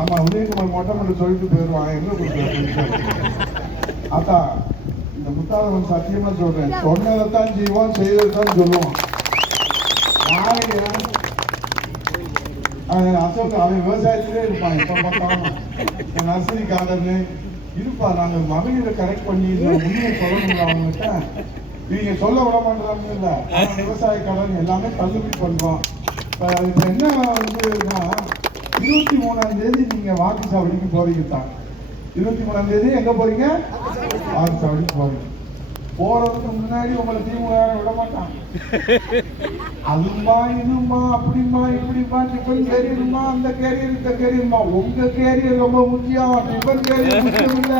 ஆமா, உதயகுமார் மொட்டை மட்டும் சொல்லிட்டு போயிடுவான். எங்க கொடுத்தாரு அதான் இந்த முத்தாளவன் சத்தியமா சொல்றேன், சொன்னதைத்தான் செய்வான், செய்வதைத்தான் சொல்லுவான். நாளைக்கு அசோக் அவன் விவசாயத்திலே இருப்பான். இப்ப பார்த்தாலும் நர்சரி கார்டன்னு இருப்பா. நாங்க மகளிரை கரெக்ட் பண்ணி உண்மையை சொல்லணும் அவங்ககிட்ட. நீங்க சொல்ல விட மாட்டாங்க இல்ல, விவசாய கடன் எல்லாமே தள்ளுபடி பண்றோம். இப்ப என்ன வந்துன்னா 23ஆம் தேதி நீங்க வாக்குச்சாவடிக்கு போறீங்க தான். 23ஆம் தேதி எங்க போறீங்க? வாக்குச்சாவடிக்கு போறீங்க. போறதுக்கு முன்னாடி உங்களை திமுக விட மாட்டான். அதுமா இதுமா அப்படிமா இப்படிமா, டிஃபன் கேரியருமா, அந்த கேரியர் இந்த கேரியருமா. உங்க கேரியர் ரொம்ப முக்கியம், டிஃபன் கேரியர் முக்கியம் இல்ல.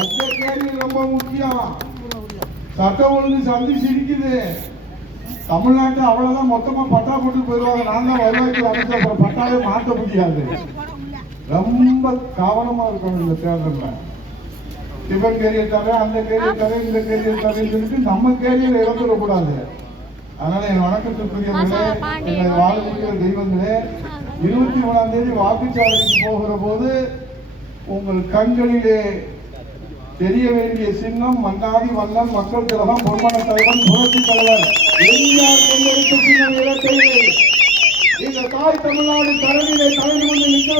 உங்க கேரியர் ரொம்ப முக்கியம். சட்டம் ஒழுங்கு சந்திச்சு இருக்குது. தமிழ்நாட்டு அவ்வளவுதான் மொத்தமா பட்டா போட்டு போயிடுவாங்க. நான் தான் வருவாய்க்கு அமைச்சர், பட்டாவே மாற்ற முடியாது. ரொம்ப கவனமா இருக்கணும் இந்த தேர்தல்ல. டிஃபன் கேரியர் தர, அந்த கேரியர் தர, இந்த கேரியர் தரேன்னு சொல்லிட்டு நம்ம கேரியர் இழந்துடக்கூடாது. அதனால என் வணக்கத்துக்குரியவர்களே, என்னை வாழக்கூடிய தெய்வங்களே, 23ஆம் தேதி வாக்குச்சாவடிக்கு போகிற போது உங்கள் கண்களிலே தெரிய வேண்டிய சின்னம் மன்னாடி வண்ணன் மக்கள் திலகம் பொன்மன தலைவன் புரட்சி தலைவர் எம்ஜிஆர் தேர்ந்தெடுத்த சின்னம் இடத்தை இந்த தாய் தமிழ்நாடு தலைமையிலே தலைமை கொண்டு நிற்க